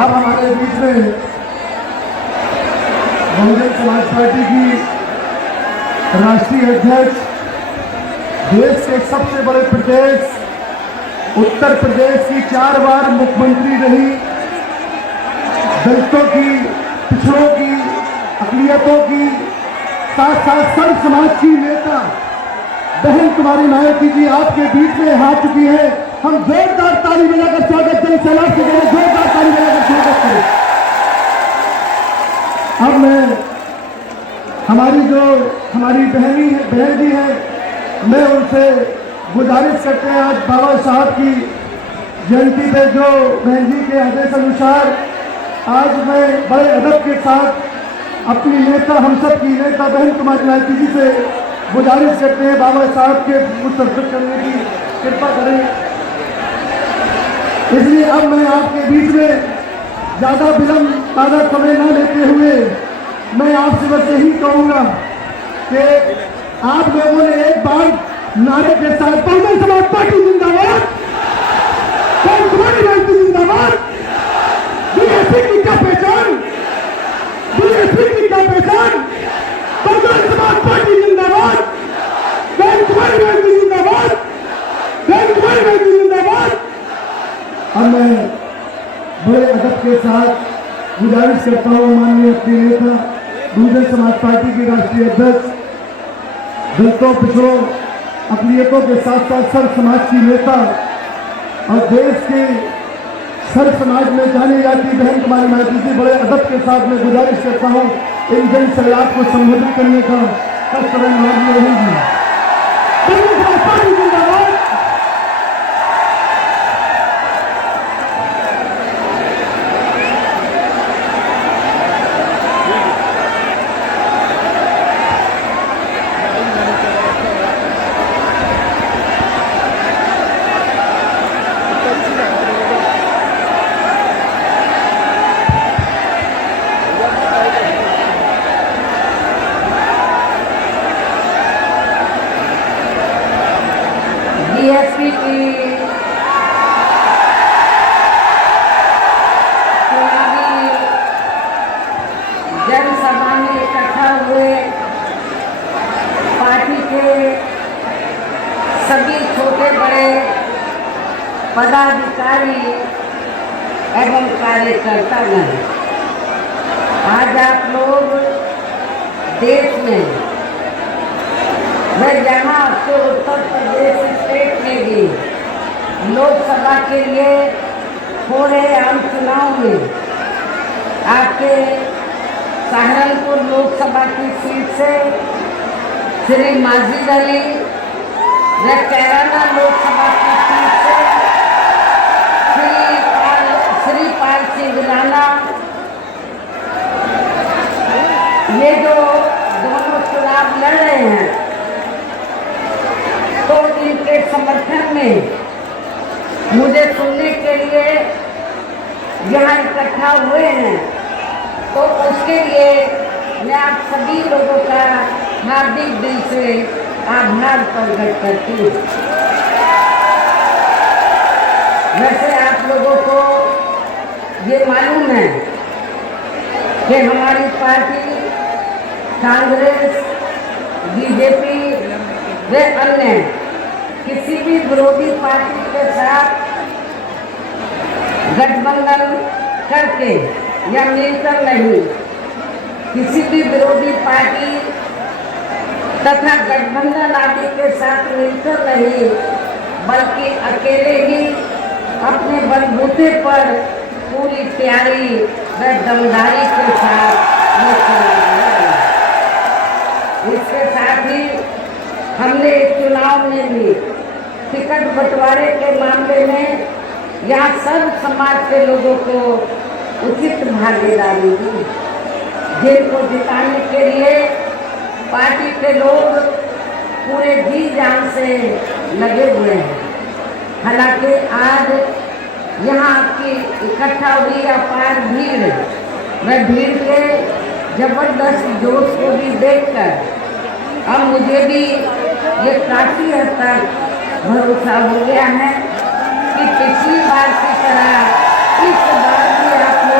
अब हमारे बीच में बहुजन समाज पार्टी की राष्ट्रीय अध्यक्ष, देश के सबसे बड़े प्रदेश उत्तर प्रदेश की 4 बार मुख्यमंत्री रही, दलितों की, पिछड़ों की, अक़लियतों की, साथ साथ सर्व समाज की नेता बहन कुमारी मायावती जी आपके बीच में आ चुकी है। हम जोरदार ताली बजाकर स्वागत करें, सैलाब से करें, जोरदार ताली बजाकर स्वागत करें। अब मैं हमारी बहन जी है, मैं उनसे गुजारिश करते हैं, आज बाबा साहब की जयंती पे जो बहन जी के आदेश अनुसार आज मैं बड़े अदब के साथ अपनी नेता, हम सब की नेता बहन कुमारी मायावती जी से गुजारिश करते हैं, बाबा साहब के मुस्तकबिल करने की कृपा करें। इसलिए अब मैं आपके बीच में ज़्यादा विलंब, ज़्यादा समय न लेते हुए मैं आपसे बस यही कहूँगा कि आप लोगों ने एक बार नारे के साथ बहुजन समाज पार्टी जिंदाबाद, बहन कुमारी मायावती जिंदाबाद, बीएसपी की क्या पहचान, बीएसपी की क्या पहचान, बहुजन समाज पार्टी जिंदाबाद, बहन कुमारी मायावती जिंदाबाद, बहन कुमारी मायावती जिंदाबाद। अब मैं बड़े अदब के साथ गुजारिश करता हूँ माननीय अपने नेता बहुजन समाज पार्टी की राष्ट्रीय अध्यक्ष, दलितों, पिछड़ों, अक़लियतों के साथ साथ सर्व समाज की नेता और देश के सर्व समाज में जानी जाती बहन कुमारी मायावती जी, बड़े अदब के साथ मैं गुजारिश करता हूँ इन जन सैलाब को संबोधित करने का समय मांगी रहेगी। बीएसपी की चुनावी जनसभा में इकट्ठा हुए पार्टी के सभी छोटे बड़े पदाधिकारी एवं कार्यकर्ता गण, आज आप लोग देश में मैं जहाँ आपको उत्तर प्रदेश स्टेट में भी लोकसभा के लिए हो रहे आम चुनाव में आपके सहारनपुर लोकसभा की सीट से श्री माजिद अली व कैराना लोकसभा की सीट से श्री पाल सिंह राणा, ये जो दोनों चुनाव लड़ रहे हैं, तो इनके समर्थन में मुझे सुनने के लिए यहाँ इकट्ठा हुए हैं, तो उसके लिए मैं आप सभी लोगों का हार्दिक दिल से आभार प्रकट करती हूँ। वैसे आप लोगों को ये मालूम है कि हमारी पार्टी कांग्रेस, बीजेपी व अन्य किसी भी विरोधी पार्टी के साथ गठबंधन करके या मिलकर नहीं, किसी भी विरोधी पार्टी तथा गठबंधन आदि के साथ मिलकर नहीं, बल्कि अकेले ही अपने बलबूते पर पूरी तैयारी व दमदारी के साथ इसके साथ ही हमने चुनाव में भी टिकट बंटवारे के मामले में यहाँ सर्व समाज के लोगों को उचित भागीदारी दी, जिनको जिताने के लिए पार्टी के लोग पूरे जी जान से लगे हुए हैं। हालांकि आज यहाँ की इकट्ठा हुई अपार भीड़ व भीड़ के जबरदस्त जोश को भी देखकर अब मुझे भी ये काफ़ी हद तक भरोसा हो गया है कि पिछली बार की तरह इस बार भी आप लोग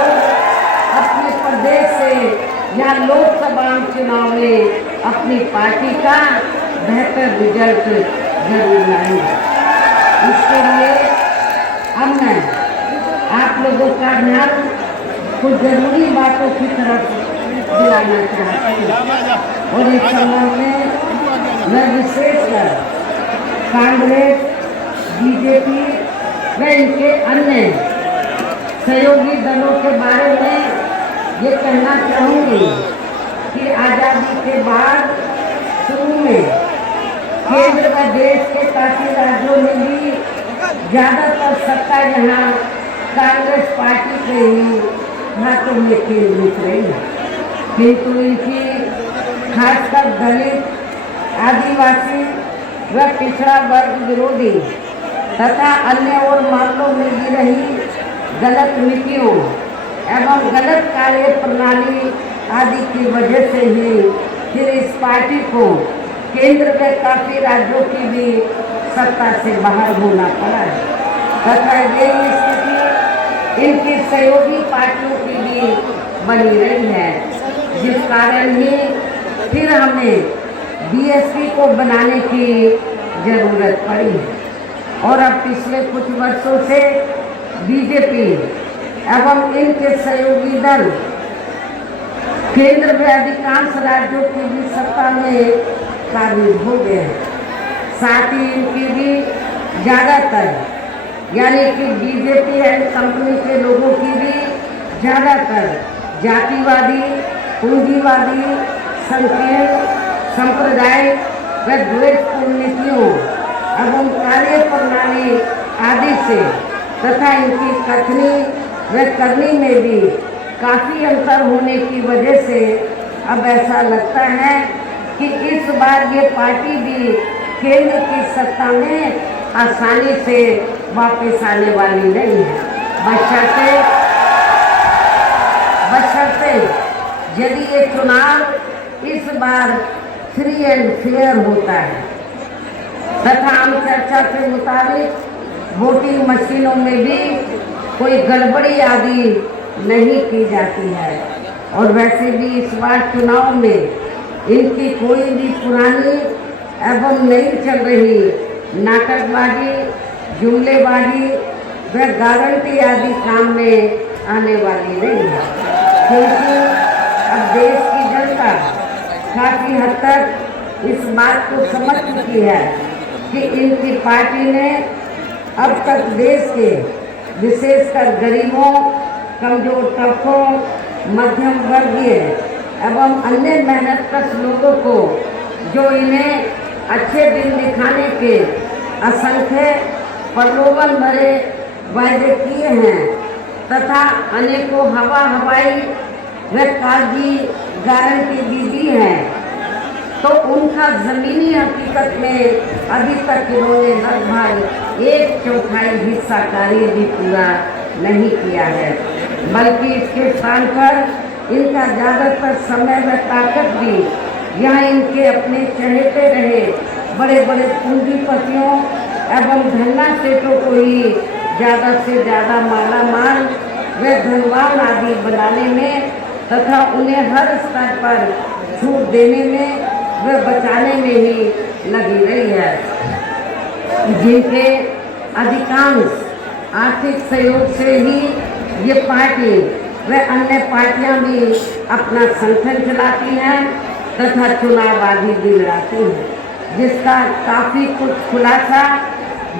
चुनाव में अपनी पार्टी का बेहतर रिजल्ट जरूर लाएंगे। इसके लिए अब मैं आप लोगों का ध्यान कुछ जरूरी बातों की तरफ दिलाना चाहती हूँ और इस संबंध में मैं विशेषकर कांग्रेस, बीजेपी व इनके अन्य सहयोगी दलों के बारे में ये कहना चाहूँगी कि आज़ादी के बाद शुरू में केंद्र व देश के काफी राज्यों में भी ज़्यादातर सत्ता यहाँ कांग्रेस पार्टी के ही हाथों में केंद्रित रही है, किंतु इनकी खासकर दलित, आदिवासी व पिछड़ा वर्ग विरोधी तथा अन्य और मामलों में भी रही गलत नीतियों एवं गलत कार्य प्रणाली आदि की वजह से ही फिर इस पार्टी को केंद्र में काफी राज्यों की भी सत्ता से बाहर होना पड़ा है तथा यही स्थिति इनकी सहयोगी पार्टियों की भी बनी रही है, जिस कारण ही फिर हमें बीएसपी को बनाने की जरूरत पड़ी है। और अब पिछले कुछ वर्षों से बीजेपी एवं इनके सहयोगी दल केंद्र में अधिकांश राज्यों की भी सत्ता में काबिज हो गए हैं। साथ ही इनकी भी ज़्यादातर यानी कि बीजेपी एंड कंपनी के लोगों की भी ज़्यादातर जातिवादी, पूंजीवादी, संकीर्ण, सांप्रदायिक व द्वेषपूर्ण नीतियों एवं कार्य प्रणाली आदि से तथा इनकी कथनी व करनी में भी काफ़ी अंतर होने की वजह से अब ऐसा लगता है कि इस बार ये पार्टी भी केंद्र की सत्ता में आसानी से वापस आने वाली नहीं है, बशर्ते यदि ये चुनाव इस बार फ्री एंड फेयर होता है तथा आम चर्चा के मुताबिक वोटिंग मशीनों में भी कोई गड़बड़ी आदि नहीं की जाती है। और वैसे भी इस बार चुनाव में इनकी कोई भी पुरानी एवं नई चल रही नाटकबाजी, जुमलेबाजी व गारंटी आदि काम में आने वाली नहीं है, क्योंकि अब देश की जनता काफ़ी हद तक इस बात को समझ चुकी है कि इनकी पार्टी ने अब तक देश के विशेषकर गरीबों, कमजोर तबकों, मध्यम वर्गीय एवं अन्य मेहनतकश लोगों को जो इन्हें अच्छे दिन दिखाने के असंख्य प्रलोभन भरे वायदे किए हैं तथा अनेकों हवाई व कागजी गारंटी भी दी है, तो उनका ज़मीनी हकीकत में अभी तक इन्होंने लगभग 1/4 हिस्सा कार्य भी पूरा नहीं किया है, बल्कि इसके स्थान पर इनका ज़्यादातर समय व ताकत भी यहाँ इनके अपने चहेते रहे बड़े बड़े पूंजीपतियों एवं धन्ना सेठों को ही ज़्यादा से ज़्यादा मालामाल व धनवान आदि बनाने में तथा उन्हें हर स्तर पर छूट देने में व बचाने में ही लगी रही है, जिनके अधिकांश आर्थिक सहयोग से ही ये पार्टी व अन्य पार्टियां भी अपना संगठन चलाती हैं तथा चुनाव आदि भी लड़ाती हैं, जिसका काफ़ी कुछ खुलासा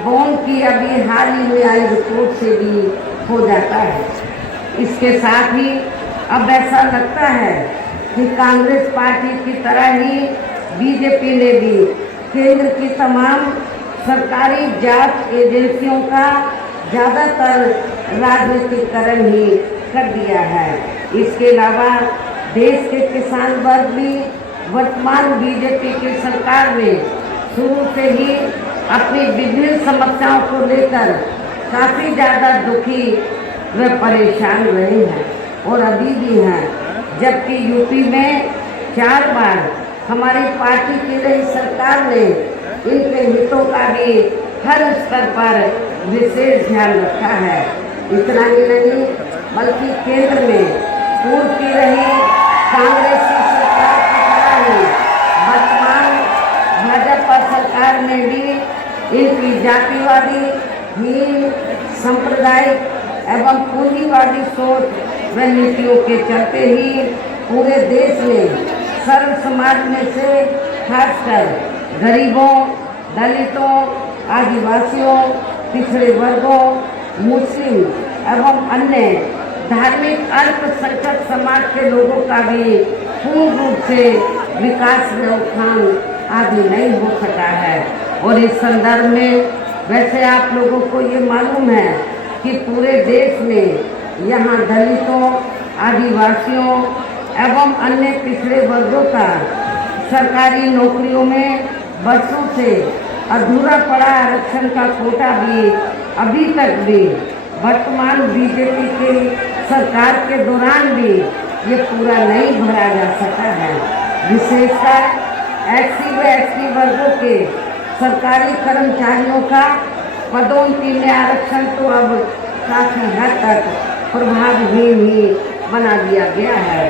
बॉन्ड की अभी हाल ही में आई रिपोर्ट से भी हो जाता है। इसके साथ ही अब ऐसा लगता है कि कांग्रेस पार्टी की तरह ही बीजेपी ने भी केंद्र की तमाम सरकारी जांच एजेंसियों का ज़्यादातर राजनीतिकरण ही कर दिया है। इसके अलावा देश के किसान वर्ग भी वर्तमान बीजेपी की सरकार में शुरू से ही अपनी विभिन्न समस्याओं को लेकर काफ़ी ज़्यादा दुखी व परेशान रहे हैं और अभी भी हैं, जबकि यूपी में 4 बार हमारी पार्टी की रही सरकार ने इनके हितों का भी हर स्तर पर विशेष ध्यान रखा है। इतना ही नहीं बल्कि केंद्र में पूर्व की रही कांग्रेसी सरकार सरकार ने भी इनकी जातिवादी, हीन, सांप्रदायिक एवं पूंजीवादी सोच व नीतियों के चलते ही पूरे देश में सर्व समाज में से खासकर गरीबों, दलितों, आदिवासियों, पिछड़े वर्गों, मुस्लिम एवं अन्य धार्मिक अल्पसंख्यक समाज के लोगों का भी पूर्ण रूप से विकास में उत्थान आदि नहीं हो सका है। और इस संदर्भ में वैसे आप लोगों को ये मालूम है कि पूरे देश में यहाँ दलितों, आदिवासियों एवं अन्य पिछड़े वर्गों का सरकारी नौकरियों में वर्षों से अधूरा पड़ा आरक्षण का कोटा भी अभी तक भी वर्तमान बीजेपी की सरकार के दौरान भी ये पूरा नहीं भरा जा सका है। विशेषकर एससी व एसटी वर्गों के सरकारी कर्मचारियों का पदोन्नति में आरक्षण तो अब काफी हद तक प्रभावहीन ही बना दिया गया है।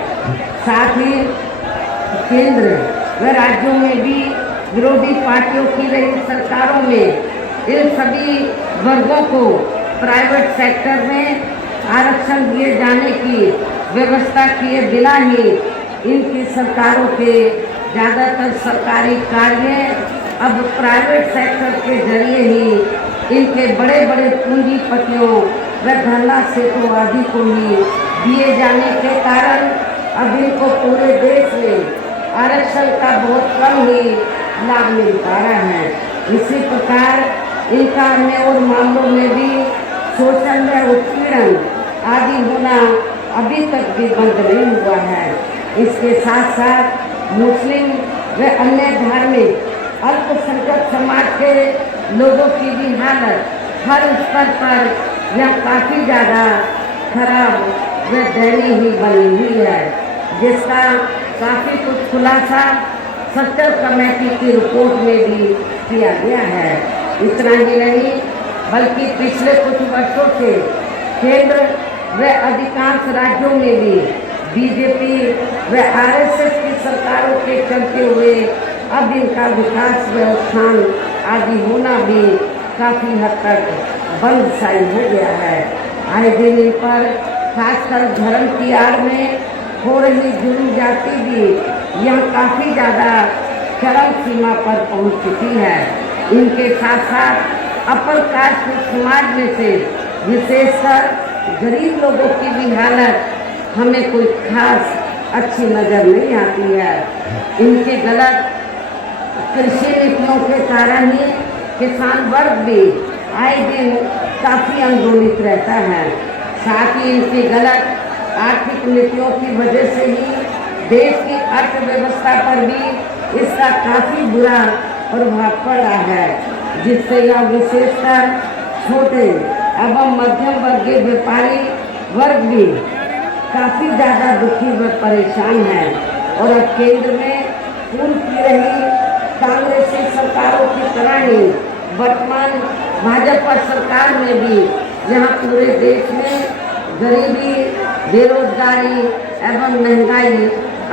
साथ ही केंद्र व राज्यों में भी विरोधी पार्टियों की रही सरकारों में इन सभी वर्गों को प्राइवेट सेक्टर में आरक्षण दिए जाने की व्यवस्था किए बिना ही इनकी सरकारों के ज़्यादातर सरकारी कार्य अब प्राइवेट सेक्टर के जरिए ही इनके बड़े बड़े पूंजीपतियों व धरना सेठों आदि को ही दिए जाने के कारण अब इनको पूरे देश में आरक्षण का बहुत कम ही लाभ मिल पा रहा है। इसी प्रकार इनका अन्य और मामलों में भी शोषण व उत्पीड़न आदि होना अभी तक भी बंद नहीं हुआ है। इसके साथ साथ मुस्लिम व अन्य धार्मिक अल्पसंख्यक समाज के लोगों की भी हालत हर स्तर पर यह काफ़ी ज़्यादा खराब व दयनीय ही बनी हुई है, जिसका काफ़ी कुछ खुलासा सर्कल कमेटी की रिपोर्ट में भी किया गया है। इतना ही नहीं बल्कि पिछले कुछ वर्षों से केंद्र व अधिकांश राज्यों में भी बीजेपी व आरएसएस की सरकारों के चलते हुए अब इनका विकास व उत्थान आदि होना भी काफ़ी हद तक बंद सा हो गया है। आए दिन इन पर खासकर धर्म की आड़ में हो रही जुर्म जाति भी यह काफ़ी ज़्यादा चरम सीमा पर पहुंच चुकी है। इनके साथ साथ अपर कास्ट समाज में से विशेषकर गरीब लोगों की भी हालत हमें कोई खास अच्छी नज़र नहीं आती है। इनके गलत कृषि नीतियों के कारण ही किसान वर्ग भी आए दिन काफ़ी आंदोलित रहता है। साथ ही इनकी गलत आर्थिक नीतियों की वजह से ही देश की अर्थव्यवस्था पर भी इसका काफ़ी बुरा प्रभाव पड़ रहा है, जिससे यह विशेषकर छोटे एवं मध्यम वर्गीय व्यापारी वर्ग भी काफ़ी ज़्यादा दुखी व परेशान है। और अब केंद्र में पूर्व की रही कांग्रेसी सरकारों की तरह ही वर्तमान भाजपा सरकार में भी यहाँ पूरे देश में गरीबी, बेरोजगारी एवं महंगाई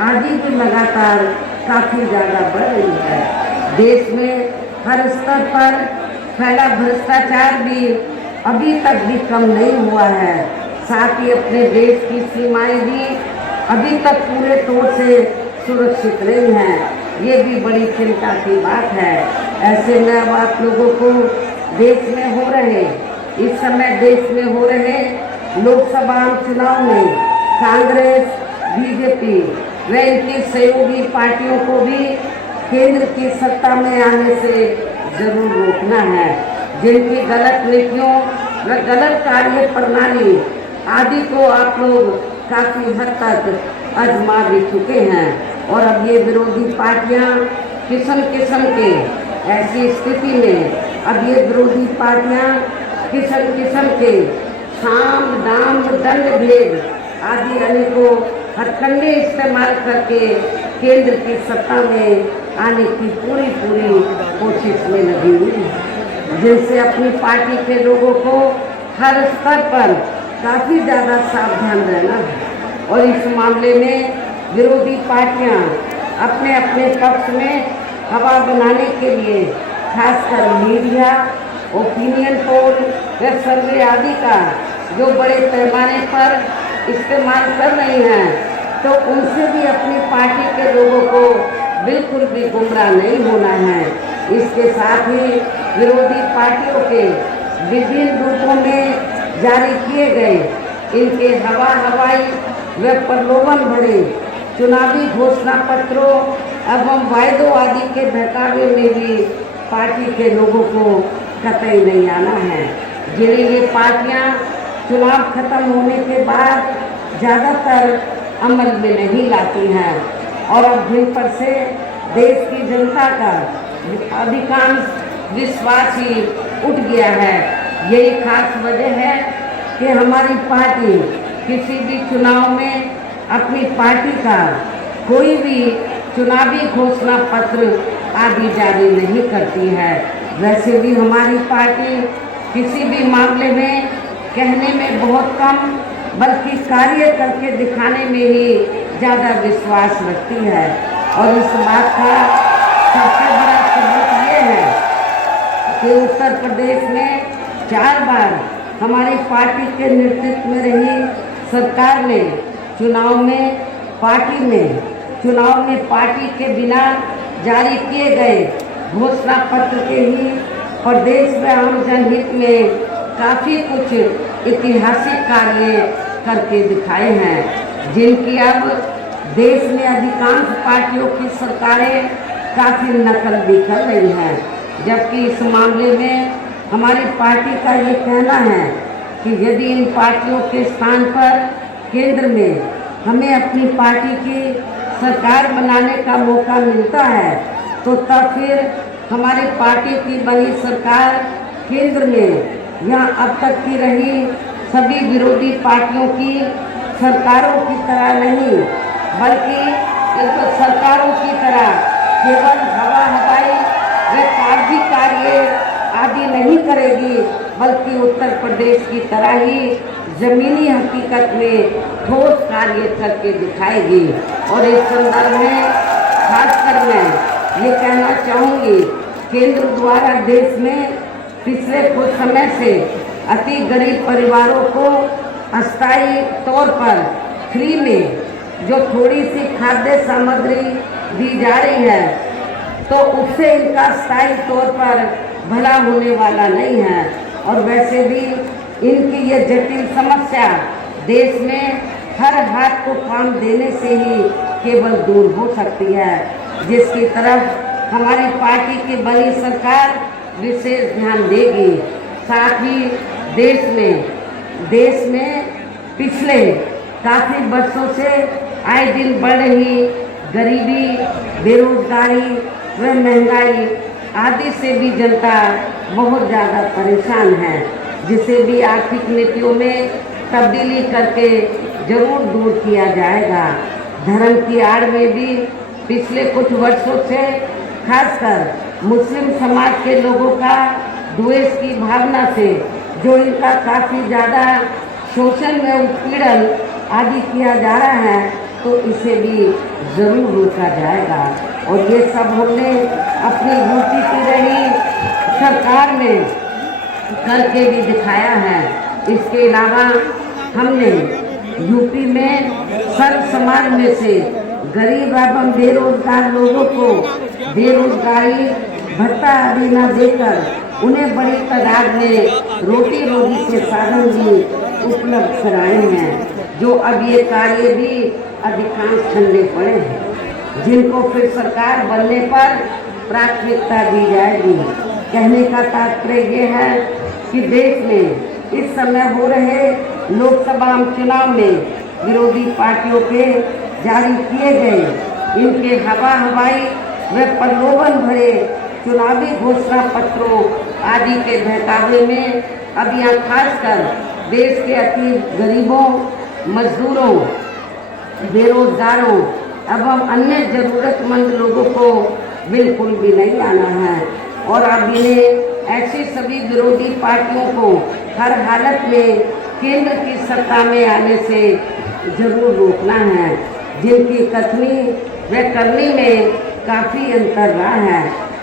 आदि भी लगातार काफ़ी ज़्यादा बढ़ रही है। देश में हर स्तर पर फैला भ्रष्टाचार भी अभी तक भी कम नहीं हुआ है। साथ ही अपने देश की सीमाएं भी अभी तक पूरे तौर से सुरक्षित नहीं हैं। ये भी बड़ी चिंता की बात है। ऐसे में अब आप लोगों को देश में हो रहे इस समय देश में हो रहे लोकसभा चुनाव में कांग्रेस, बीजेपी व इनकी सहयोगी पार्टियों को भी केंद्र की सत्ता में आने से जरूर रोकना है। जिनकी गलत नीतियों व गलत कार्य प्रणाली आदि को आप लोग काफ़ी हद तक आजमा भी चुके हैं। और अब ये विरोधी पार्टियां किस्म किस्म के ऐसी स्थिति में अब ये विरोधी पार्टियां किस्म किस्म के साम, दाम, दंड, भेद आदि अनेकों हथकंडे इस्तेमाल करके केंद्र की सत्ता में आने की पूरी कोशिश में लगी हुई है, जिनसे अपनी पार्टी के लोगों को हर स्तर पर काफ़ी ज़्यादा सावधान रहना है। और इस मामले में विरोधी पार्टियां अपने अपने पक्ष में हवा बनाने के लिए खासकर मीडिया, ओपिनियन पोल या सर्वे आदि का जो बड़े पैमाने पर इस्तेमाल कर रही हैं, तो उनसे भी अपनी पार्टी के लोगों को बिल्कुल भी गुमराह नहीं होना है। इसके साथ ही विरोधी पार्टियों के विभिन्न रूपों में जारी किए गए इनके हवाई व प्रलोभन भरे चुनावी घोषणा पत्रों एवं वायदों आदि के बहकावे में भी पार्टी के लोगों को कतई नहीं आना है। जिन्हें ये पार्टियां चुनाव खत्म होने के बाद ज़्यादातर अमल में नहीं लाती हैं और अब दिन पर से देश की जनता का अधिकांश विश्वास ही उठ गया है। यही खास वजह है कि हमारी पार्टी किसी भी चुनाव में अपनी पार्टी का कोई भी चुनावी घोषणा पत्र आदि जारी नहीं करती है। वैसे भी हमारी पार्टी किसी भी मामले में कहने में बहुत कम बल्कि कार्य करके दिखाने में ही ज़्यादा विश्वास रखती है। और इस बात का सबसे बड़ा सबूत ये है कि उत्तर प्रदेश में 4 बार हमारी पार्टी के नेतृत्व में रही सरकार ने चुनाव में पार्टी के बिना जारी किए गए घोषणा पत्र के ही प्रदेश में आम जनहित में काफ़ी कुछ ऐतिहासिक कार्य करके दिखाए हैं, जिनकी अब देश में अधिकांश पार्टियों की सरकारें काफ़ी नकल भी कर रही हैं। जबकि इस मामले में हमारी पार्टी का ये कहना है कि यदि इन पार्टियों के स्थान पर केंद्र में हमें अपनी पार्टी की सरकार बनाने का मौका मिलता है, तो तब फिर हमारी पार्टी की बनी सरकार केंद्र में या अब तक की रही सभी विरोधी पार्टियों की सरकारों की तरह नहीं, बल्कि इनको सरकारों की तरह केवल हवाई व कागजी कार्य आदि नहीं करेगी, बल्कि उत्तर प्रदेश की तरह ही जमीनी हकीकत में ठोस कार्य करके दिखाएगी। और इस संदर्भ में खासकर मैं ये कहना चाहूँगी, केंद्र द्वारा देश में पिछले कुछ समय से अति गरीब परिवारों को अस्थायी तौर पर फ्री में जो थोड़ी सी खाद्य सामग्री दी जा रही है, तो उससे इनका स्थायी तौर पर भला होने वाला नहीं है। और वैसे भी इनकी ये जटिल समस्या देश में हर हाथ को काम देने से ही केवल दूर हो सकती है, जिसकी तरफ हमारी पार्टी की बनी सरकार विशेष ध्यान देगी। साथ ही देश में पिछले काफ़ी वर्षों से आए दिन बढ़ रही गरीबी, बेरोजगारी व महंगाई आदि से भी जनता बहुत ज़्यादा परेशान है, जिसे भी आर्थिक नीतियों में तब्दीली करके जरूर दूर किया जाएगा। धर्म की आड़ में भी पिछले कुछ वर्षों से खासकर मुस्लिम समाज के लोगों का द्वेष की भावना से जो इनका काफ़ी ज़्यादा शोषण में उत्पीड़न आदि किया जा रहा है, तो इसे भी ज़रूर रोका जाएगा। और ये सब हमने अपनी ड्यूटी की रही सरकार में करके भी दिखाया है। इसके अलावा हमने यूपी में सर्व समाज में से गरीब एवं बेरोजगार लोगों को बेरोजगारी भत्ता आदि न देकर उन्हें बड़ी तादाद में रोटी रोजी के साधन भी उपलब्ध कराए हैं, जो अब ये कार्य भी अधिकांश ठंडे पड़े हैं, जिनको फिर सरकार बनने पर प्राथमिकता दी जाएगी। कहने का तात्पर्य ये है कि देश में इस समय हो रहे लोकसभा चुनाव में विरोधी पार्टियों के जारी किए गए इनके हवाई व प्रलोभन भरे चुनावी घोषणा पत्रों आदि के बहकावे में अब यहाँ खासकर देश के अति गरीबों, मजदूरों, बेरोजगारों एवं अन्य ज़रूरतमंद लोगों को बिल्कुल भी नहीं आना है। और अब इन्हें ऐसी सभी विरोधी पार्टियों को हर हालत में केंद्र की सत्ता में आने से जरूर रोकना है, जिनकी कथनी व करनी में काफ़ी अंतर रहा है।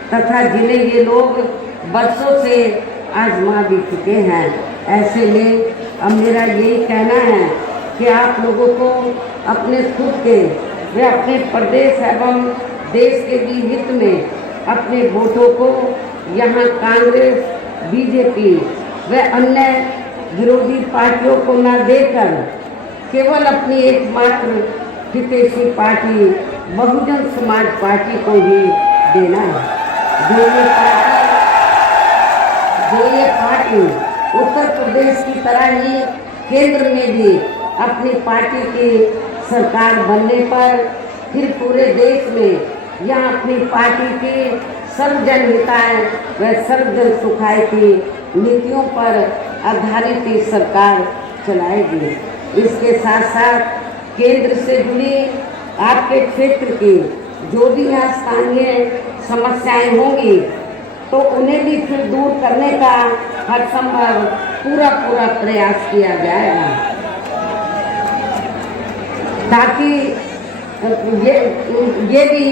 तथा जिन्हें ये लोग बरसों से आजमा भी चुके हैं। ऐसे में अब मेरा यही कहना है कि आप लोगों को अपने खुद के व अपने प्रदेश एवं देश के भी हित में अपने वोटों को यहाँ कांग्रेस, बीजेपी व अन्य विरोधी पार्टियों को न देकर केवल अपनी एकमात्र हितैषी पार्टी बहुजन समाज पार्टी को ही देना है। जो ये पार्टी उत्तर प्रदेश की तरह ही केंद्र में भी अपनी पार्टी की सरकार बनने पर फिर पूरे देश में यहाँ अपनी पार्टी की सर्वजन हिताय व सर्वजन सुखाय की नीतियों पर आधारित ही सरकार चलाएगी। इसके साथ साथ केंद्र से जुड़ी आपके क्षेत्र की जो भी यहाँ स्थानीय समस्याएं होंगी तो उन्हें भी फिर दूर करने का हर संभव पूरा प्रयास किया जाएगा, ताकि ये भी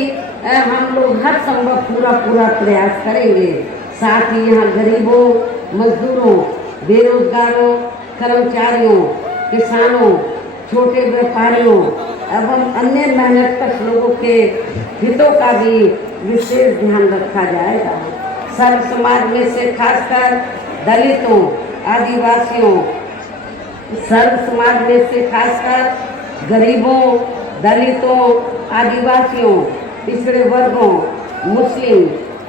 हम लोग हर संभव पूरा प्रयास करेंगे। साथ ही यहाँ गरीबों, मजदूरों, बेरोजगारों, कर्मचारियों, किसानों, छोटे व्यापारियों एवं अन्य मेहनतकश लोगों के हितों का भी विशेष ध्यान रखा जाएगा। सर्व समाज में से खासकर दलितों, आदिवासियों, सर्व समाज में से खासकर गरीबों, दलितों, आदिवासियों, पिछड़े वर्गों, मुस्लिम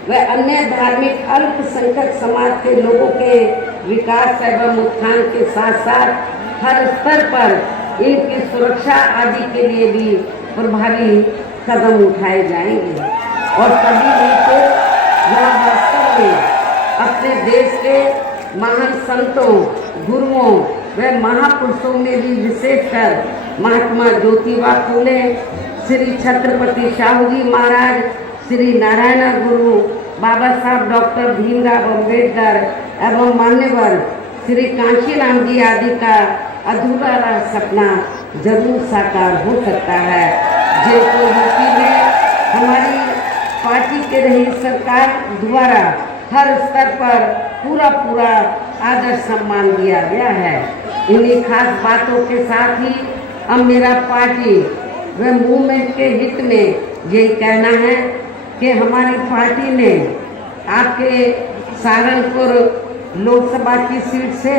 व अन्य धार्मिक अल्पसंख्यक समाज के लोगों के विकास एवं उत्थान के साथ साथ हर स्तर पर इनकी सुरक्षा आदि के लिए भी प्रभावी कदम उठाए जाएंगे और तभी मिलकर यहाँ वास्तव में अपने देश के महान संतों, गुरुओं व महापुरुषों में भी विशेषकर महात्मा ज्योतिबा फूले, श्री छत्रपति शाहू जी महाराज, श्री नारायण गुरु, बाबा साहब डॉक्टर भीमराव अम्बेडकर एवं मान्यवर श्री कांशीराम जी आदि का अधूरा सपना जरूर साकार हो सकता है, जिनको यूपी में हमारी पार्टी के रही सरकार द्वारा हर स्तर पर पूरा आदर सम्मान दिया गया है। इन्हीं खास बातों के साथ ही अब मेरा पार्टी व मूवमेंट के हित में यही कहना है कि हमारी पार्टी ने आपके सहारनपुर लोकसभा की सीट से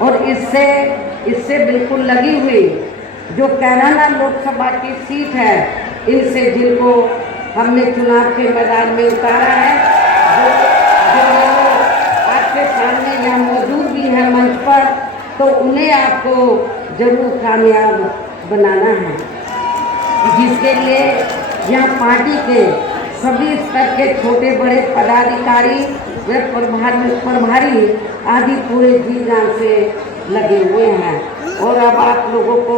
और इससे बिल्कुल लगी हुई जो कैराना लोकसभा की सीट है, इनसे जिनको हमने चुनाव के मैदान में उतारा है, जो आपके सामने यहाँ मौजूद भी है मंच पर, तो उन्हें आपको जरूर कामयाब बनाना है, जिसके लिए यहाँ पार्टी के सभी स्तर के छोटे बड़े पदाधिकारी व प्रभारी आदि पूरे जी जान से लगे हुए हैं। और अब आप लोगों को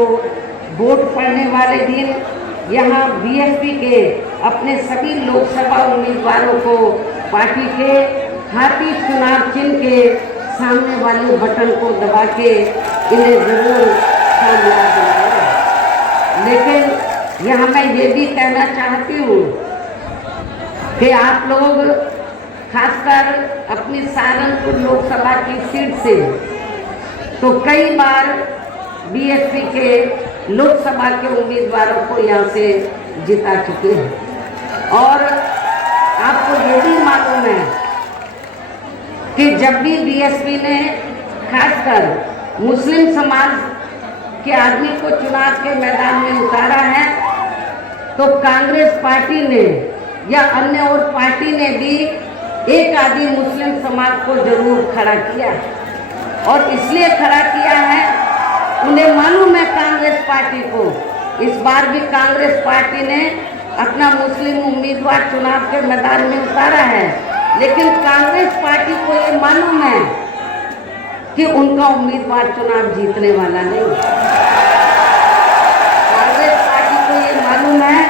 वोट पड़ने वाले दिन यहाँ बीएसपी के अपने सभी लोकसभा उम्मीदवारों को पार्टी के हाथी चुनाव चिन्ह के सामने वाले बटन को दबा के इन्हें जरूर कामयाब बनाएं। लेकिन यहाँ मैं ये भी कहना चाहती हूँ कि आप लोग खासकर अपनी सहारनपुर लोकसभा की सीट से तो कई बार बीएसपी के लोकसभा के उम्मीदवारों को यहाँ से जिता चुके हैं और आपको ये भी मालूम है कि जब भी बीएसपी ने खासकर मुस्लिम समाज के आदमी को चुनाव के मैदान में उतारा है तो कांग्रेस पार्टी ने या अन्य और पार्टी ने भी एक आदि मुस्लिम समाज को जरूर खड़ा किया और इसलिए खड़ा किया है, उन्हें मालूम है कांग्रेस पार्टी को इस बार भी कांग्रेस पार्टी ने अपना मुस्लिम उम्मीदवार चुनाव के मैदान में उतारा है, लेकिन कांग्रेस पार्टी को ये मालूम है कि उनका उम्मीदवार चुनाव जीतने वाला नहीं। कांग्रेस पार्टी को ये मालूम है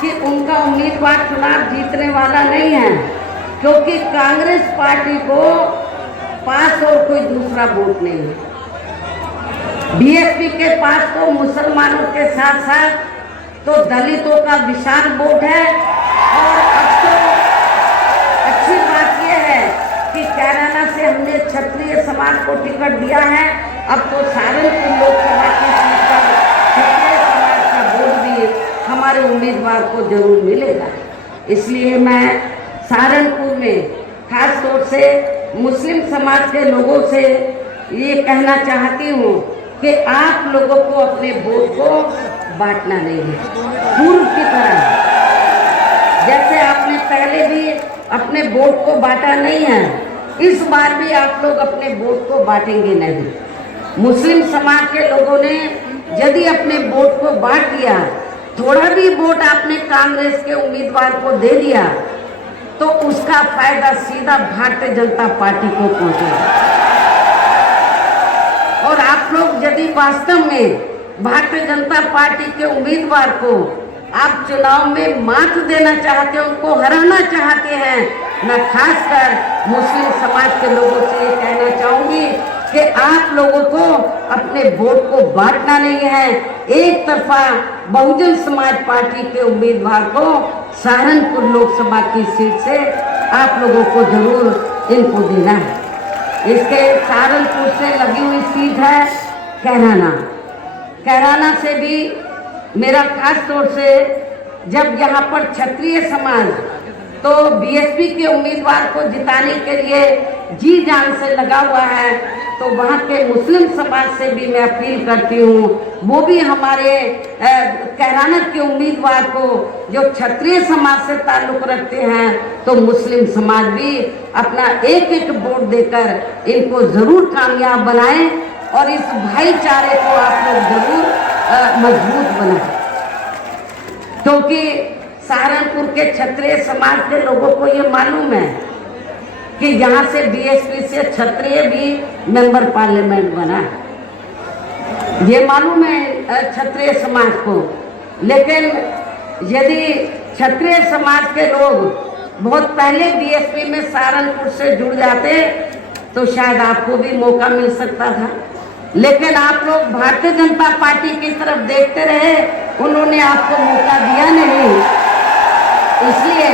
कि उनका उम्मीदवार चुनाव जीतने वाला नहीं है, क्योंकि कांग्रेस पार्टी को पास और कोई दूसरा वोट नहीं है। बीएसपी के पास तो मुसलमानों के साथ साथ तो दलितों का विशाल वोट है और से हमने क्षत्रिय समाज को टिकट दिया है, अब तो सहारनपुर लोकसभा की सीट पर क्षत्रिय समाज का वोट भी हमारे उम्मीदवार को जरूर मिलेगा। इसलिए मैं सहारनपुर में खास तौर से मुस्लिम समाज के लोगों से ये कहना चाहती हूँ कि आप लोगों को अपने वोट को बांटना नहीं है। पूर्व की तरह जैसे आपने पहले भी अपने वोट को बांटा नहीं है, इस बार भी आप लोग अपने वोट को बांटेंगे नहीं। मुस्लिम समाज के लोगों ने यदि अपने वोट को बांट दिया, थोड़ा भी वोट आपने कांग्रेस के उम्मीदवार को दे दिया, तो उसका फायदा सीधा भारतीय जनता पार्टी को पहुंचेगा। और आप लोग यदि वास्तव में भारतीय जनता पार्टी के उम्मीदवार को आप चुनाव में मात देना चाहते हैं, उनको हराना चाहते हैं, मैं खासकर मुस्लिम समाज के लोगों से ये कहना चाहूंगी कि आप लोगों को अपने वोट को बांटना नहीं है। एक तरफा बहुजन समाज पार्टी के उम्मीदवार को सहारनपुर लोकसभा की सीट से आप लोगों को जरूर इनको देना है। इसके सहारनपुर से लगी हुई सीट है कैराना। कैराना से भी मेरा खास तौर से जब यहाँ पर क्षत्रिय समाज तो बीएसपी के उम्मीदवार को जिताने के लिए जी जान से लगा हुआ है, तो वहाँ के मुस्लिम समाज से भी मैं अपील करती हूँ, वो भी हमारे कैराना के उम्मीदवार को जो क्षत्रिय समाज से ताल्लुक़ रखते हैं, तो मुस्लिम समाज भी अपना एक एक वोट देकर इनको ज़रूर कामयाब बनाएं और इस भाईचारे को आप लोग ज़रूर मजबूत बनाएं। क्योंकि सहारनपुर के क्षत्रिय समाज के लोगों को ये मालूम है कि यहाँ से बीएसपी से क्षत्रिय भी मेंबर पार्लियामेंट बना है, ये मालूम है क्षत्रिय समाज को। लेकिन यदि क्षत्रिय समाज के लोग बहुत पहले बीएसपी में सहारनपुर से जुड़ जाते तो शायद आपको भी मौका मिल सकता था, लेकिन आप लोग भारतीय जनता पार्टी की तरफ देखते रहे, उन्होंने आपको मौका दिया नहीं। इसलिए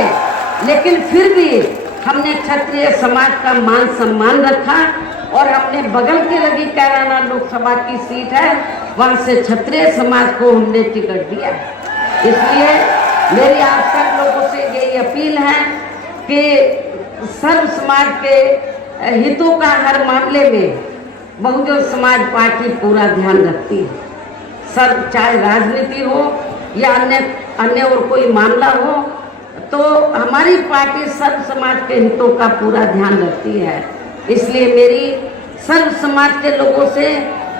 लेकिन फिर भी हमने क्षत्रिय समाज का मान सम्मान रखा और हमने बगल के लगी कैराना लोकसभा की सीट है, वहाँ से क्षत्रिय समाज को हमने टिकट दिया। इसलिए मेरी आप सब लोगों से यही अपील है कि सर्व समाज के हितों का हर मामले में बहुजन समाज पार्टी पूरा ध्यान रखती है। सर्व चाहे राजनीति हो या अन्य और कोई मामला हो, तो हमारी पार्टी सर्व समाज के हितों का पूरा ध्यान रखती है। इसलिए मेरी सर्व समाज के लोगों से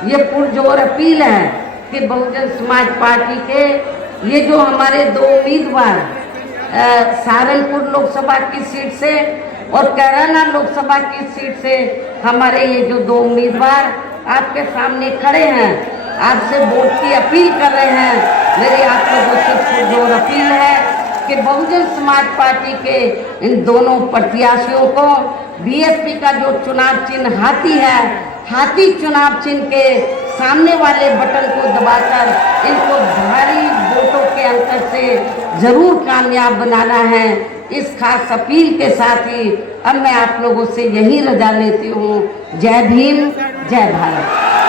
ये पुरजोर अपील है कि बहुजन समाज पार्टी के ये जो हमारे दो उम्मीदवार सहारनपुर लोकसभा की सीट से और कैराना लोकसभा की सीट से हमारे ये जो दो उम्मीदवार आपके सामने खड़े हैं, आपसे वोट की अपील कर रहे हैं। मेरी आप लोगों से पुरजोर अपील है कि बहुजन समाज पार्टी के इन दोनों प्रत्याशियों को बीएसपी का जो चुनाव चिन्ह हाथी है, हाथी चुनाव चिन्ह के सामने वाले बटन को दबाकर इनको भारी वोटों के अंतर से जरूर कामयाब बनाना है। इस खास अपील के साथ ही अब मैं आप लोगों से यही रजा लेती हूँ। जय भीम, जय भारत।